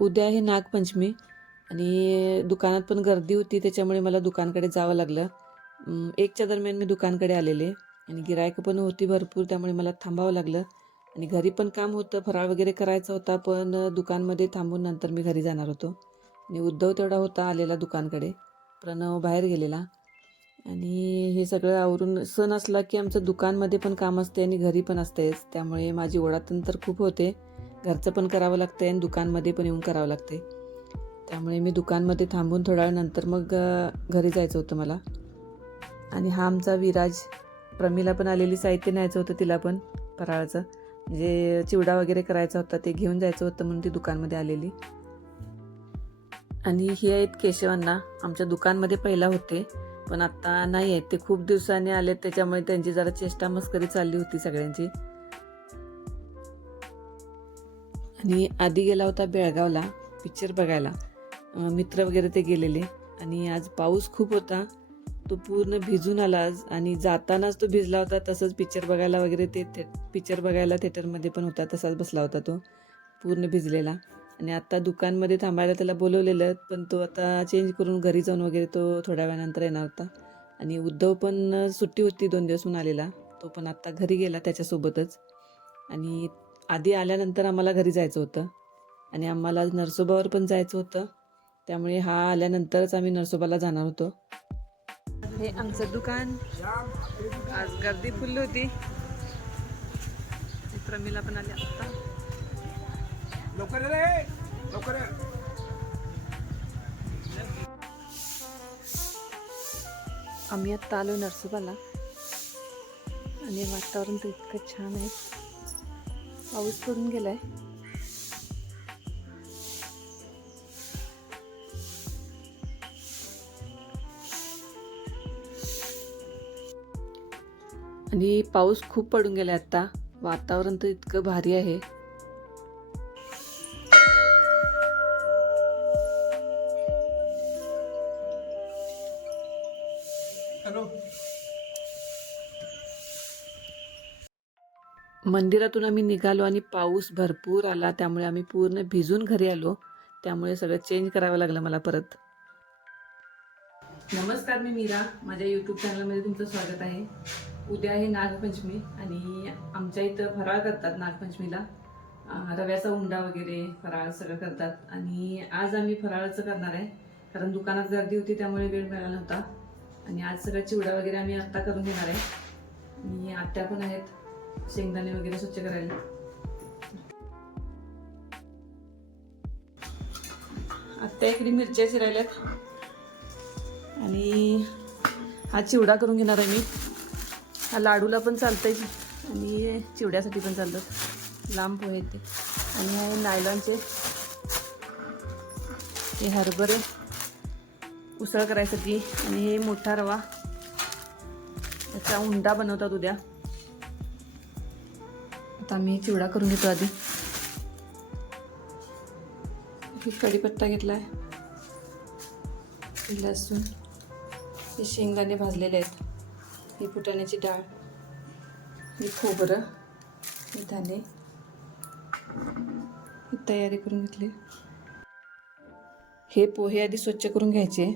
उद्या आहे नागपंचमी आणि दुकानात पण गर्दी होती, त्याच्यामुळे मला दुकानकडे जावं लागलं. 1च्या दरम्यान मी दुकानकडे आलेले आणि गिरायकं पण होती भरपूर, त्यामुळे मला थांबावं लागलं. आणि घरी पण काम होतं, फराळ वगैरे करायचा होता, पण दुकानमध्ये थांबून नंतर मी घरी जाणार होतो. आणि उद्धव तेवढा होता आलेला दुकानकडे, प्रणव बाहेर गेलेला. आणि हे सगळं आवरून सण असला की आमचं दुकानमध्ये पण काम असते आणि घरी पण असतेच, त्यामुळे माझी ओढाताण खूप होते. घरचं पण करावं लागतं आणि दुकानमध्ये पण येऊन करावं लागते. त्यामुळे मी दुकानमध्ये थांबून थोड्या वेळ नंतर मग घरी जायचं होतं मला. आणि हा आमचा विराज, प्रमीला पण आलेली साहित्य न्यायचं होतं तिला पण फराळाचं, म्हणजे चिवडा वगैरे करायचा होता, ते घेऊन जायचं होतं म्हणून ती दुकानमध्ये आलेली. आणि ही आहेत केशवांना, आमच्या दुकानमध्ये पहिला होते पण आता नाही आहेत, ते खूप दिवसांनी आलेत, त्याच्यामुळे त्यांची जरा चेष्टा मस्करी चालली होती सगळ्यांची. आणि आधी गेला होता बेळगावला पिक्चर बघायला, मित्र वगैरे ते गेलेले. आणि आज पाऊस खूप होता, तो पूर्ण भिजून आला आज, आणि जातानाच तो भिजला होता. तसंच पिक्चर बघायला वगैरे पिक्चर बघायला थिएटरमध्ये पण होता, तसाच बसला होता तो पूर्ण भिजलेला. आणि आता दुकानमध्ये थांबायला त्याला बोलवलेलं, पण तो आता चेंज करून घरी जाऊन वगैरे तो थोड्या वेळानंतर येणार होता. आणि उद्धव पण सुट्टी होती, 2 दिवस होऊन आलेला, तो पण आता घरी गेला त्याच्यासोबतच. आणि आधी आल्यानंतर आम्हाला घरी जायचं होतं आणि आम्हाला नरसोबावर पण जायचं होतं, त्यामुळे हा आल्यानंतरच आम्ही नरसोबाला जाणार होतो. हे आमचं दुकान, आज गर्दी फुल होती. प्रमीला पण आले आता. आम्ही आत्ता आलो नरसोबाला आणि वातावरण तर इतकं छान आहे, पाऊस पडून गेलाय. आणि पाऊस खूप पडून गेलाय आता, वातावरण तर इतकं भारी आहे. मंदिरातून आम्ही निघालो आणि पाऊस भरपूर आला, त्यामुळे आम्ही पूर्ण भिजून घरी आलो, त्यामुळे सगळं चेंज करावं लागलं मला परत. नमस्कार, मी मीरा, माझ्या यूट्यूब चॅनलमध्ये तुमचं स्वागत आहे. उद्या आहे नागपंचमी आणि आमच्या इथं फराळ करतात नागपंचमीला, रव्याचा उंडा वगैरे फराळ सगळं करतात. आणि आज आम्ही फराळाचं करणार आहे, कारण दुकानात गर्दी होती त्यामुळे वेळ मिळाला नव्हता. आणि आज सगळं चिवडा वगैरे आम्ही आत्ता करून घेणार आहे. आणि आत्या पण आहेत, शेंगदाणे वगैरे स्वच्छ करायला. आत्या इकडे मिरच्या चिरायल्यात आणि हा चिवडा करून घेणार आहे मी. हा लाडूला पण चालतंय आणि चिवड्यासाठी पण चालतात, लांब पोहे ते. आणि हे नायलॉनचे हे हरभरे उसळ करायसाठी, आणि हे मोठा रवा, याचा उंडा बनवतात उद्या. आता मी चिवडा करून घेतो आधी. कढीपत्ता घेतलाय, लसूण, हे शेंगदाणे भाजलेले आहेत, ही फुटाण्याची डाळ, ही खोबरं, ही धाने, ही तयारी करून घेतली. हे पोहे आधी स्वच्छ करून घ्यायचे,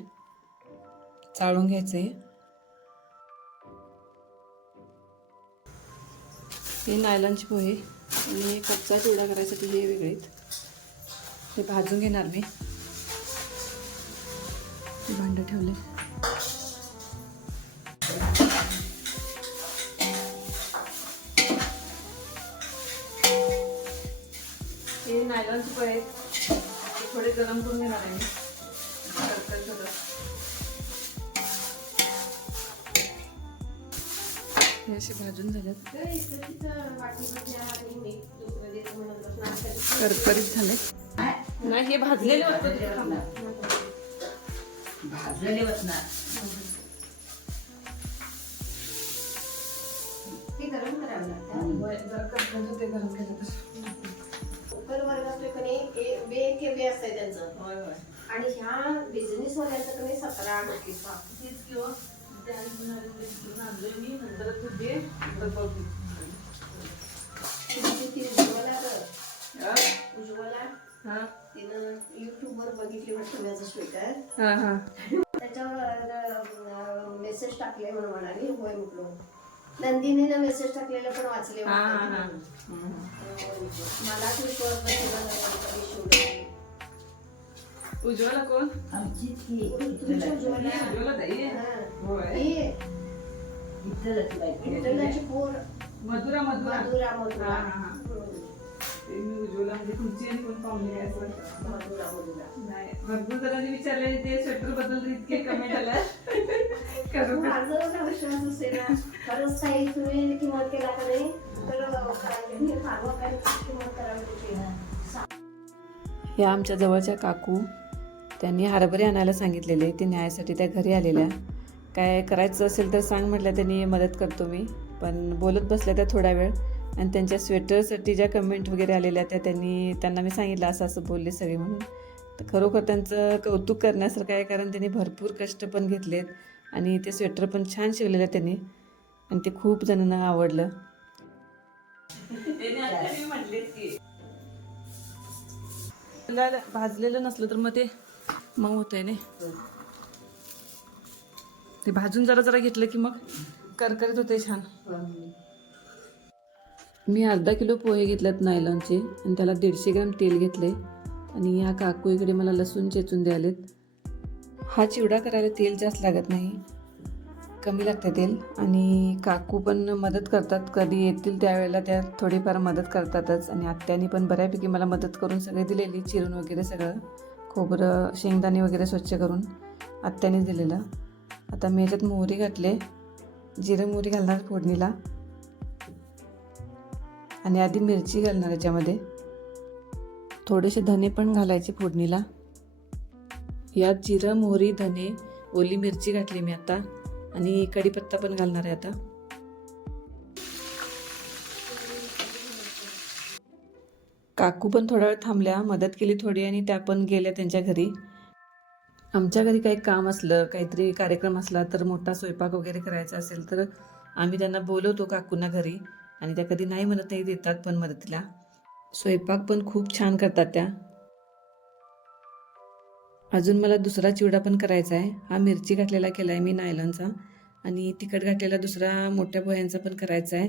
चाळून घ्यायचे. हे नायलॉनचे पोहे आणि कच्चा चिवडा करायसाठी हे वेगळेत, हे भाजून घेणार मी. भांडं ठेवले. हे नायलॉनचे पोहे आहेत, ते थोडे गरम करून घेणार आहे मी. हे असे भाजून झालेत, करकरीत झाले. नाही, हे भाजलेले भाजलेले वाटणार. ते गरम करावं लागतं. ते गरम केलं तर कुकर वर्ग असतो का नाही, बे असतंय त्यांचं. आणि ह्या बिझनेस वाल्यांचं का नाही 17 रुपीज तीच किंवा मी नंतर तुझे उज्ज्वला हा तिनं युट्यूबवर बघितली वाटतं माझं स्वेटर, हा हा त्याच्यावर मेसेज टाकले म्हणून म्हणाली. होय म्हटलो. नंदिनीनं मेसेज टाकलेलं पण वाचले हा हा वाटतं हा तिनं. मला विश्वास बसला शिवलं. उज्ज्वला कोण? तुमच्या उज्ज्वला. उज्ज्वला ताई होय. ही विठ्ठलाची पोर मधुरा मधुरा मधुरा मधुरा. ते मी उज्ज्वला म्हणजे तुमची आणि कोण पाहुणे काय असं वाटतं. मधुरा मधुरा. नाही भरपूर जणांनी विचारले ते स्वेटर बद्दल इतके कमेंट आल्या. करू माझं एवढा विश्वास असेल ना, खरंच ताई तुम्ही किंमत केला का नाही तर करायची. मी फार काय किंमत करावी तुझी. या आमच्या जवळच्या काकू, त्यांनी हरभरे आणायला सांगितलेले, ते न्यायासाठी त्या घरी आलेल्या. काय करायचं असेल तर सांग म्हटलं, त्यांनी मदत करतो मी. पण बोलत बसल्या त्या थोडा वेळ, आणि त्यांच्या स्वेटरसाठी ज्या कमेंट वगैरे आलेल्या त्यांना मी सांगितलं असं असं बोलले सगळे म्हणून. तर खरोखर त्यांचं कौतुक करण्यासारखं आहे, कारण त्यांनी भरपूर कष्ट पण घेतलेत आणि ते स्वेटर पण छान शिवलेलं त्यांनी, आणि ते खूप जणांना आवडलं. भाजलेलं नसलं तर मग ते मग होतंय ना, ते भाजून जरा जरा घेतलं की मग करकरीत होते छान. मी अर्धा किलो पोहे घेतलेत नायलॉनचे, आणि त्याला 150 ग्रॅम तेल घेतले. आणि ह्या काकू इकडे मला लसूण चेचून द्यालेत. हा चिवडा करायला तेल जास्त लागत नाही, कमी लागतं तेल. आणि काकू पण मदत करतात, कधी येतील त्यावेळेला त्या थोडीफार मदत करतातच. आणि आत्यानी पण बऱ्यापैकी मला मदत करून सगळे दिलेली, चिरून वगैरे सगळं, खोबरं शेंगदाणे वगैरे स्वच्छ करून आत्याने दिलेलं. आता मी याच्यात मोहरी घातले, जिरं मोहरी घालणार फोडणीला, आणि आधी मिरची घालणार याच्यामध्ये. थोडेसे धने पण घालायचे फोडणीला. यात जिरं मोहरी धने ओली मिरची घातली मी आता, आणि कढीपत्ता पण घालणार आहे आता. काकू पण थोडा वेळ थांबल्या, मदत केली थोडी, आणि त्या पण गेल्या त्यांच्या घरी. आमच्या घरी काही काम असलं, काहीतरी कार्यक्रम असला, तर मोठा स्वयंपाक वगैरे करायचा असेल तर आम्ही त्यांना बोलवतो काकूंना घरी, आणि त्या कधी नाही म्हणत नाही, देतात पण मदतीला. स्वयंपाक पण खूप छान करतात त्या. अजून मला दुसरा चिवडा पण करायचा आहे. हा मिरची घातलेला केला आहे मी नायलॉनचा, आणि तिखट घातलेला दुसरा मोठ्या पोह्यांचा पण करायचा आहे.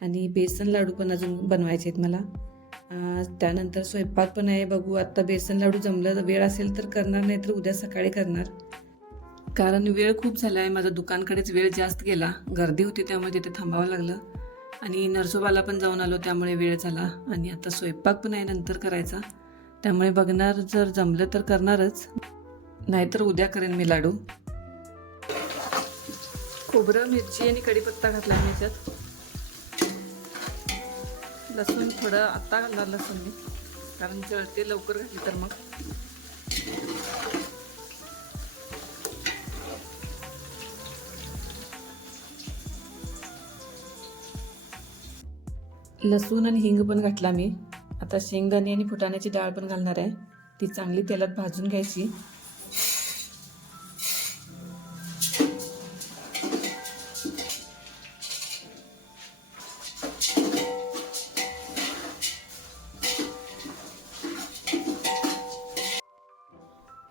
आणि बेसन लाडू पण अजून बनवायचे आहेत मला. त्यानंतर स्वयंपाक पण आहे, बघू आत्ता बेसन लाडू जमलं, वेळ असेल तर करणार, नाही तर उद्या सकाळी करणार. कारण वेळ खूप झाला आहे, माझा दुकानकडेच वेळ जास्त गेला, गर्दी होती त्यामुळे तिथे थांबावं लागलं. आणि नरसोबाला पण जाऊन आलो त्यामुळे वेळ झाला. आणि आता स्वयंपाक पण आहे नंतर करायचा, त्यामुळे बघणार, जर जमलं तर करणारच, नाहीतर उद्या करेन मी लाडू. खोबरं मिरची आणि कढीपत्ता घातला मी याच्यात. लसूण थोडं आत्ता घालणार लसूण मी, कारण जळते लवकर घातली तर मग. लसूण आणि हिंग पण घातला मी. आता शेंगदाणे आणि फुटाण्याची डाळ पण घालणार आहे, ती चांगली तेलात भाजून घ्यायची.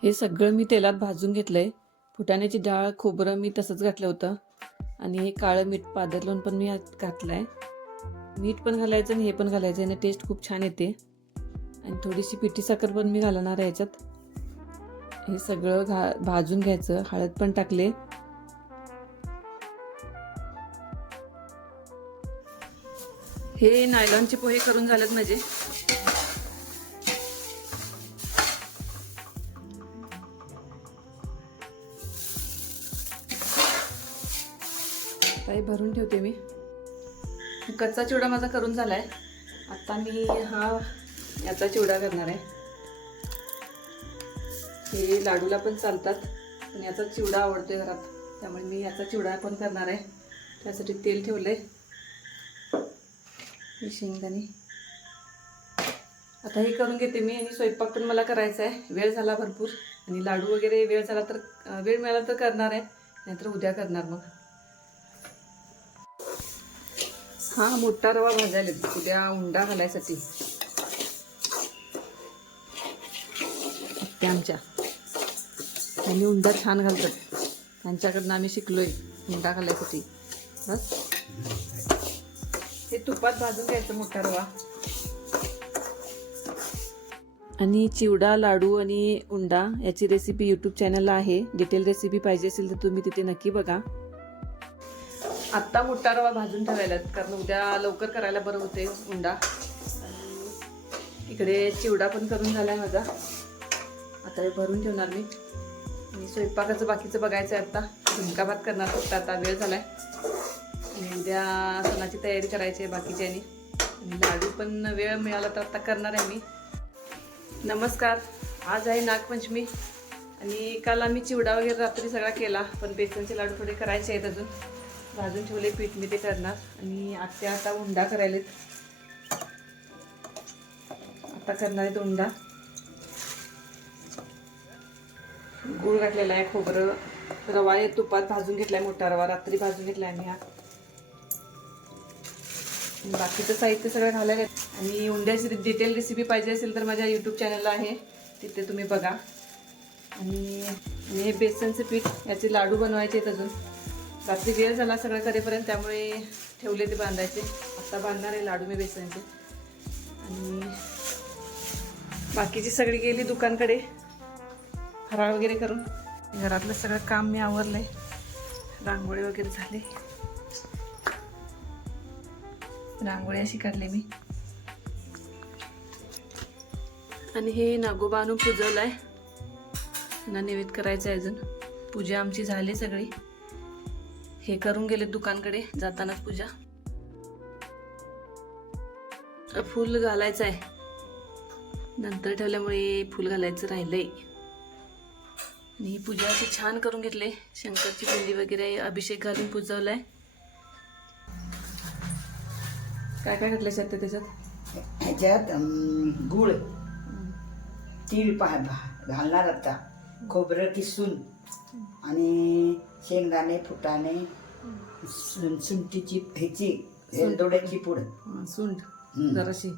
हे सगळं मी तेलात भाजून घेतलंय. फुटाण्याची डाळ खोबरं मी तसंच घातलं होतं, आणि हे काळं मीठ पादरलोण पण मी घातलं आहे. मीठ पण घालायचं आणि हे पण घालायचं, आणि टेस्ट खूप छान येते. आणि थोडीशी पिठी साखर पण मी घालणार आहे याच्यात. हे सगळं भाजून घ्यायचं. हळद पण टाकले. हे नायलॉनचे पोहे करून झालेत माझे. काही भरून ठेवते मी. कच्चा चिवडा माझा करून झालाय. आता मी याचा चिवडा करणार आहे. हे लाडूला पण चालतात, पण याचा चिवडा आवडतोय घरात, त्यामुळे मी याचा चिवडा पण करणार आहे. त्यासाठी तेल ठेवलंय, शेंगदाणे. आता हे करून घेते मी, आणि स्वयंपाक पण मला करायचा आहे. वेळ झाला भरपूर, आणि लाडू वगैरे वेळ मिळाला तर करणार आहे, नाहीतर उद्या करणार मग. हा मोठा रवा भाजायला उद्या उंडा घालायसाठी. आत्या आमच्या, त्यांनी उंडा छान घालतात. त्यांच्याकडनं आम्ही शिकलोय उंडा घालायसाठी. बस हे तुपात भाजून घ्यायचं मोठा रवा. आणि चिवडा, लाडू आणि उंडा याची रेसिपी यूट्यूब चॅनलला आहे. डिटेल रेसिपी पाहिजे असेल तर तुम्ही तिथे नक्की बघा. आत्ता मोठा रवा भाजून ठेवायला, कारण उद्या लवकर करायला बरं होते उंडा. इकडे चिवडा पण करून झालाय माझा, आता हे भरून ठेवणार मी. आणि स्वयंपाकाचं बाकीचं बघायचं आहे. आता झुणका भात करणार फक्त, आता वेळ झालाय. आणि उद्या सणाची तयारी करायची आहे बाकीची. आणि लाडू पण वेळ मिळाला तर आता करणार आहे मी. नमस्कार, आज आहे नागपंचमी. आणि काल आम्ही चिवडा वगैरे रात्री सगळा केला, पण बेसनचे लाडू थोडे करायचे आहेत अजून. भाजून ठेवले पीठ मी, ते करणार. आणि आत्या आता उंडा करायलेत, आता करणार आहेत उंडा. गूळ घातलेला आहे, खोबरं, रवा आहे तुपात भाजून घेतलाय, मोठा रवा रात्री भाजून घेतलाय आम्ही. हा बाकीचं साहित्य सगळं घालायला. आणि उंड्याची डिटेल रेसिपी पाहिजे असेल तर माझ्या यूट्यूब चॅनलला आहे, तिथे तुम्ही बघा. आणि हे बेसनचं पीठ, याचे लाडू बनवायचे आहेत अजून. रात्री वेळ झाला सगळं करेपर्यंत, त्यामुळे ठेवले ते बांधायचे. आता बांधणार आहे लाडू मी बेसनचे. आणि बाकीची सगळी गेली दुकानकडे फराळ वगैरे करून. घरातलं सगळं काम मी आवरलंय, रांगोळी वगैरे झाले. रांगोळी अशी काढली मी. आणि हे नागोबा आणून पुजवलाय, त्यांना नैवेद्य करायचं आहे अजून. पूजा आमची झाली सगळी. हे करून गेले दुकानकडे जातानाच पूजा. फूल घालायचं आहे, नंतर ठेवल्यामुळे फूल घालायचं राहिलंय. आणि ही पूजा अशी छान करून घेतले. शंकरची पिंडी वगैरे अभिषेक घालून पुजवलाय. काय काय घातलं सत्य त्याच्यात? ह्याच्यात गुळ, तीळ घालणार आता, खोबरं किसून, आणि शेंगदाणे, फुटाणे, सुंठीची ह्याची वेलदोड्याची पूड, सुंठ जराशी.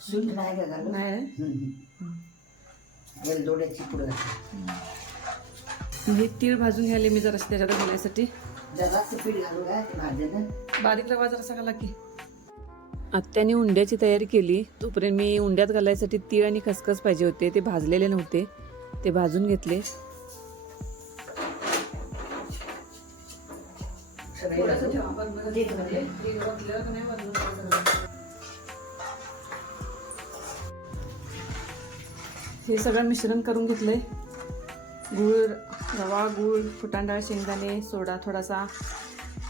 सुंठ नाही का घालू? नाही, वेलदोड्याची पूड हे तीळ भाजून घ्यायला मी जराशी त्याच्यात घालायसाठी. जरासं पीठ घालू काय भाज्यानं, बारीक रवा जरासा घाला की. आत्याने उंड्याची तयारी केली, तोपर्यंत मी उंड्यात घालायसाठी तीळ आणि खसखस पाहिजे होते. ते भाजलेले नव्हते, ते भाजून घेतले. हे सगळं मिश्रण करून घेतलंय. गूळ, रवा, गूळ, फुटाण डाळ, शेंगदाणे, सोडा थोडासा,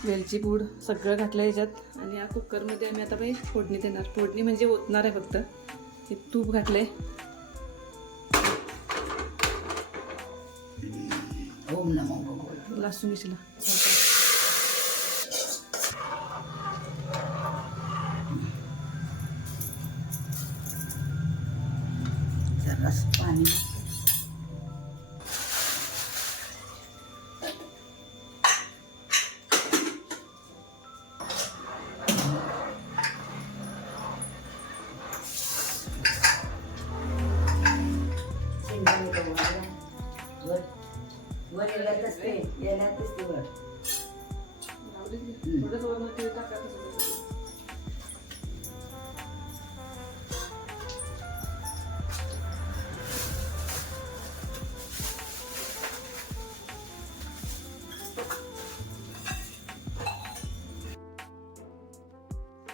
वेलची पूड सगळं घातलं याच्यात. आणि या कुकरमध्ये आम्ही आता बाई फोडणी देणार. फोडणी म्हणजे ओतणार आहे फक्त. हे तूप घातलंय. ओम नमो भगवते. लसूण मिशला जरास पाणी, वर येण्यातच ते वर.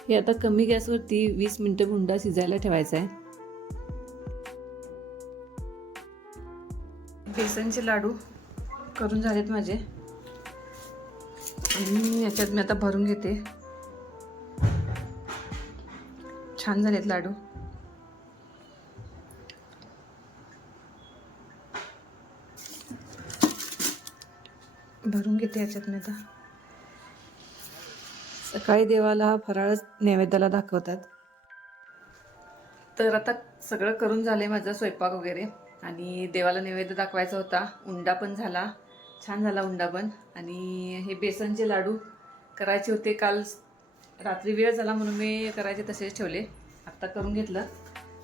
हे आता कमी गॅसवरती 20 मिनिटं उंडा शिजायला ठेवायचा आहे. बेसनचे लाडू करून झालेत माझे. आणि याच्यात मी आता भरून घेते. छान झालेत लाडू. भरून घेते याच्यात मी आता. सकाळी देवाला फराळच नैवेद्याला दाखवतात. तर आता सगळं करून झालंय माझं, स्वयंपाक वगैरे. आणि देवाला नैवेद्य दाखवायचा होता. उंडा पण झाला, छान झाला उंडा पण. आणि हे बेसनचे लाडू करायचे होते. काल रात्री वेळ झाला म्हणून मी करायचे तसेच ठेवले. आत्ता करून घेतलं.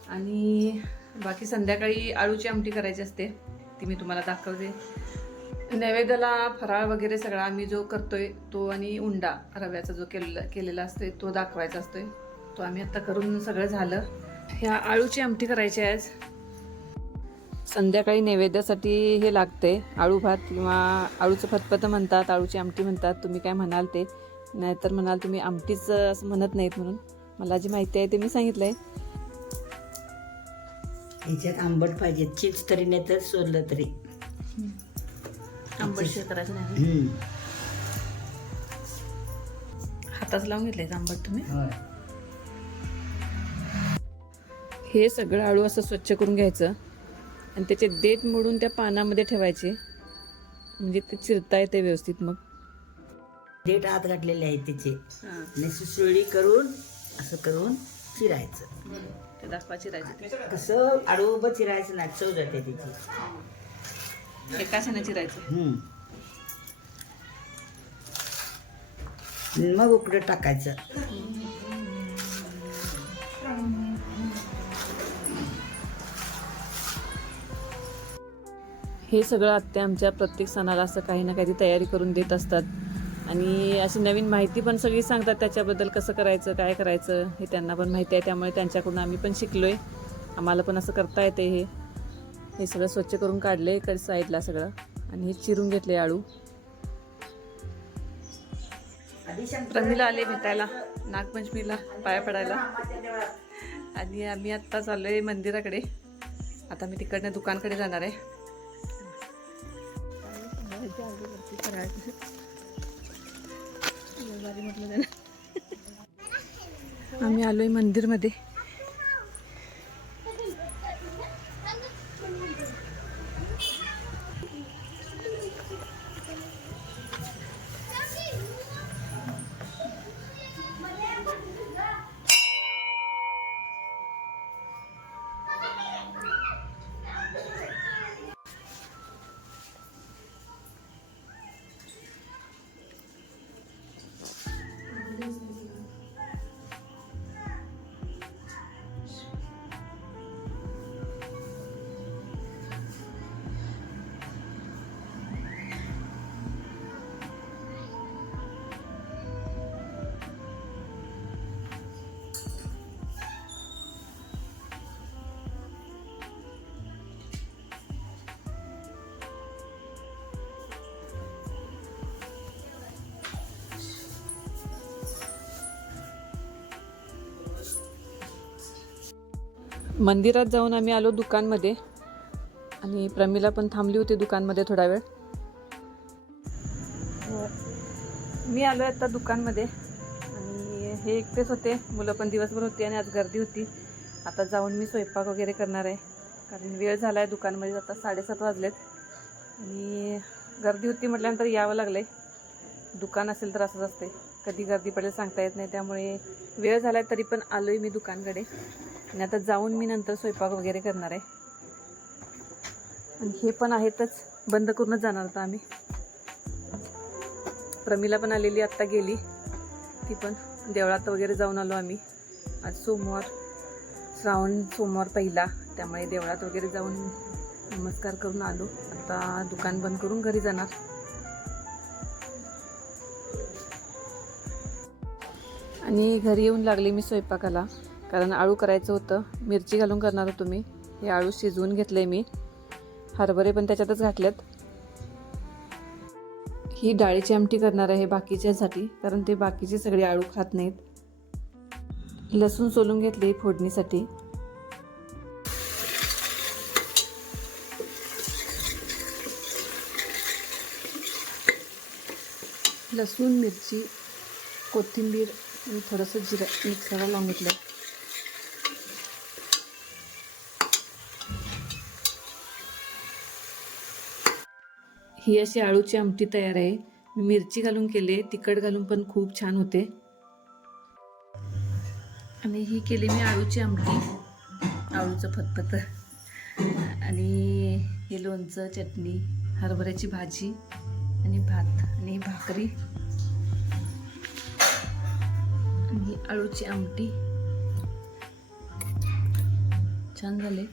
आणि बाकी संध्याकाळी आळूची आमटी करायची असते, ती मी तुम्हाला दाखवते. नैवेद्याला फराळ वगैरे सगळा आम्ही जो करतोय तो, आणि उंडा रव्याचा जो केलेला असतोय तो दाखवायचा असतोय, तो आम्ही आता करून सगळं झालं. ह्या आळूची आमटी करायची आहे आज. संध्याकाळी नैवेद्यासाठी हे लागते, आळू भात किंवा आळूचं फतफतं म्हणतात, आळूची आमटी म्हणतात, तुम्ही काय म्हणाल ते. नाहीतर म्हणाल तुम्ही आमटीच असं म्हणत नाहीत, म्हणून मला जी माहिती आहे ते मी सांगितलं आहे. ह्याच्यात आंबट पाहिजे, चिप्स तरी नाही तर सोललं तरी. आंबटशीर करायचं नाही, हाताच लावून घेतलंय आंबट तुम्ही. हे सगळं आळू असं स्वच्छ करून घ्यायचं आणि त्याचे देठ मोडून त्या पानामध्ये ठेवायचे, म्हणजे ते चिरता येते व्यवस्थित. मग देठ आत घातलेले आहेत त्याचे, आणि सुसुळी करून असं करून चिरायचं. ते दाखवा चिरायचे, कसं आडू उभं चिरायचं नाही, चव जाते त्याची. एकाशाने चिरायचं. मग उकडं टाकायचं. हे सगळं आत्या आमच्या प्रत्येक सणाला असं काही ना काही तयारी करून देत असतात, आणि अशी नवीन माहिती पण सगळी सांगतात त्याच्याबद्दल, कसं करायचं काय करायचं हे त्यांना पण माहिती आहे. त्यामुळे त्यांच्याकडून आम्ही पण शिकलोय, आम्हाला पण असं करता येते. हे सगळं स्वच्छ करून काढले कधी साईडला सगळं, आणि हे चिरून घेतले आळू. प्रमिला आले भेटायला नागपंचमीला पाया पडायला, आणि आम्ही आत्ता चाललोय मंदिराकडे. आता मी तिकडनं दुकानकडे जाणार आहे. आम्ही आलोय मंदिरमध्ये. मंदिरात जाऊन आम्ही आलो दुकानमध्ये, आणि प्रमिला पण थांबली होती दुकानमध्ये थोडा वेळ. मी आलो आता दुकानमध्ये, आणि हे एकटेच होते, मुलं पण दिवसभर होती आणि आज गर्दी होती. आता जाऊन मी स्वयंपाक वगैरे करणार आहे, कारण वेळ झाला आहे दुकानमध्ये, आता 7:30 वाजलेत, आणि गर्दी होती म्हटल्यानंतर यावं लागलं आहे. दुकान असेल तर असंच असते, कधी गर्दी पडेल सांगता येत नाही. त्यामुळे वेळ झाला आहे तरी पण आलो आहे मी दुकानकडे, आणि आता जाऊन मी नंतर स्वयंपाक वगैरे करणार आहे. आणि हे पण आहेतच, बंद करूनच जाणार होता आम्ही. प्रमिला पण आलेली, आत्ता गेली ती पण. देवळात वगैरे जाऊन आलो आम्ही. आज सोमवार, श्रावण सोमवार पहिला, त्यामुळे देवळात वगैरे जाऊन नमस्कार करून आलो. आता दुकान बंद करून घरी जाणार. आणि घरी येऊन लागले मी स्वयंपाकाला, कारण आळू करायचं होतं, मिरची घालून करणार होतो मी. हे आळू शिजवून घेतले मी, हरभरे पण त्याच्यातच घातलेत. ही डाळीची आमटी करणार आहे बाकीच्यासाठी, कारण ते बाकीचे सगळे आळू खात नाहीत. लसूण सोलून घेतले फोडणीसाठी. लसूण, मिरची, कोथिंबीर आणि थोडंसं जिरं मिक्सरला लावून घेतलं. ही अशी आळूची आमटी तयार आहे. मिरची घालून केले, तिखट घालून पण खूप छान होते. आणि ही केली मी आळूची आमटी, आळूचं फतफत, आणि हे लोणचं, चटणी, हरभऱ्याची भाजी आणि भात आणि भाकरी, आणि आळूची आमटी. छान झाले.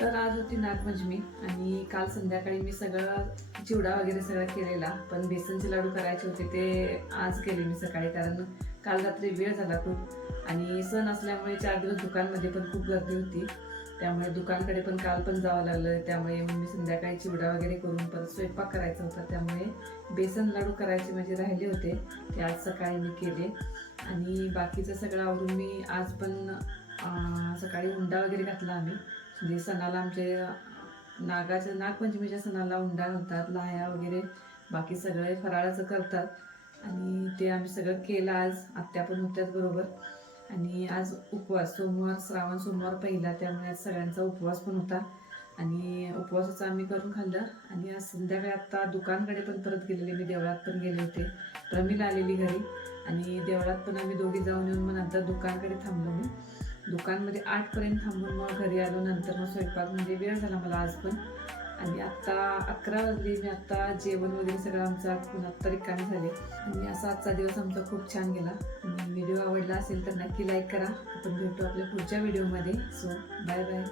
तर आज होती नागपंचमी आणि काल संध्याकाळी मी सगळं चिवडा वगैरे सगळं केलेला, पण बेसनचे लाडू करायचे होते ते आज केले मी सकाळी, कारण काल रात्री वेळ झाला खूप आणि सण असल्यामुळे 4 दिवस दुकानमध्ये पण खूप गर्दी होती, त्यामुळे दुकानकडे पण काल पण जावं लागलं. त्यामुळे मी संध्याकाळी चिवडा वगैरे करून परत स्वयंपाक करायचा होता, त्यामुळे बेसन लाडू करायचे म्हणजे राहिले होते ते आज सकाळी मी केले. आणि बाकीचं सगळं आवरून मी आज पण सकाळी उंडा वगैरे घातला आम्ही, म्हणजे सणाला आमचे नागपंचमीच्या सणाला उंडा घालतात, लाह्या वगैरे बाकी सगळे फराळाचं करतात आणि ते आम्ही सगळं केलं आज. आत्या पण होत्याच बरोबर. आणि आज उपवास, सोमवार, श्रावण सोमवार पहिला, त्यामुळे आज सगळ्यांचा उपवास पण होता आणि उपवासाचं आम्ही करून खाल्लं. आणि आज संध्याकाळी आत्ता दुकानकडे पण परत गेलेले, मी देवळात पण गेले होते, प्रमिला आलेली घरी आणि देवळात पण आम्ही दोघी जाऊन येऊन मग नंतर दुकानकडे थांबलो. मी दुकानमध्ये 8पर्यंत थांबून मग घरी आलो. नंतर मग स्वयंपाक म्हणजे वेळ झाला मला आज पण. आणि आत्ता 11 वाजले, मी आत्ता जेवण वगैरे सगळं आमचं आत्ता रिकामी झाले. आणि असा आजचा दिवस आमचा खूप छान गेला. आणि व्हिडिओ आवडला असेल तर नक्की लाईक करा. आपण भेटू आपल्या पुढच्या व्हिडिओमध्ये. So bye bye.